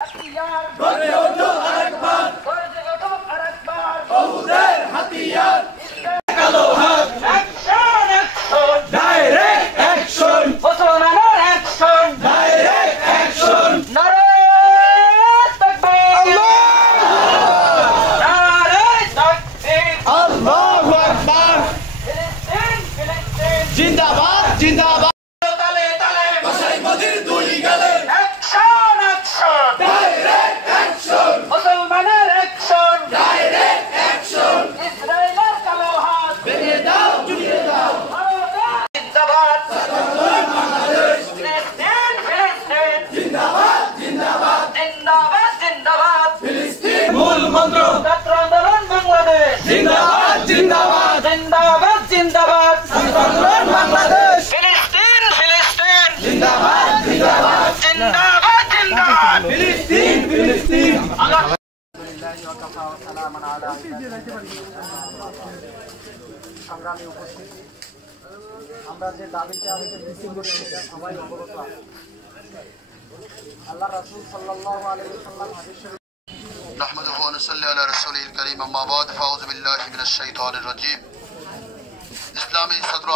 গর্বে ওঠো আরেকবার, বহুদের হাতিয়ার, কালো হাত, ডাইরেক্ট অ্যাকশন, মুসলমানের অ্যাকশন, ডাইরেক্ট অ্যাকশন, নারায়ে তাকবীর, নারায়ে তাকবীর, আল্লাহু আকবার, ফিলিস্তিন ফিলিস্তিন জিন্দাবাদ জিন্দাবাদ, তালে তালে কসাই মোদির দুই গালে, অ্যাকশন অ্যাকশন, ডাইরেক্ট অ্যাকশন, মুসলমানের অ্যাকশন, ডাইরেক্ট অ্যাকশন, ইসরায়েলের কালো হাত ভেঙে দাও জুড়িয়ে দাও, ভারতের জিন্দাবাদ, বাংলাদেশ, ফিলিস্তিন ফিলিস্তিন জিন্দাবাদ জিন্দাবাদ, জিন্দাবাদ জিন্দাবাদ, ফিলিস্তিন মূল মন্ত্র, ছাত্র আন্দোলন বাংলাদেশ জিন্দাবাদ জিন্দাবাদ, জিন্দাবাদ জিন্দাবাদ, আন্দোলন বাংলাদেশ, ফিলিস্তিন ফিলিস্তিন জিন্দাবাদ জিন্দাবাদ, জিন্দাবাদ জিন্দাবাদ, ফিলিস্তিন ফিলিস্তিন, সংগ্রামী উপস্থিতি, আমরা যে দাবিতে মিছিল করি সেটা সবাই অবগত আছে। আল্লাহ রাসূল সাল্লাল্লাহু আলাইহি ওয়াসাল্লাম হাদিস শরীফ نحمده ونصلي على رسوله الكريم أما بعد فأعوذ بالله من الشيطان الرجيم ইসলামী ছাত্র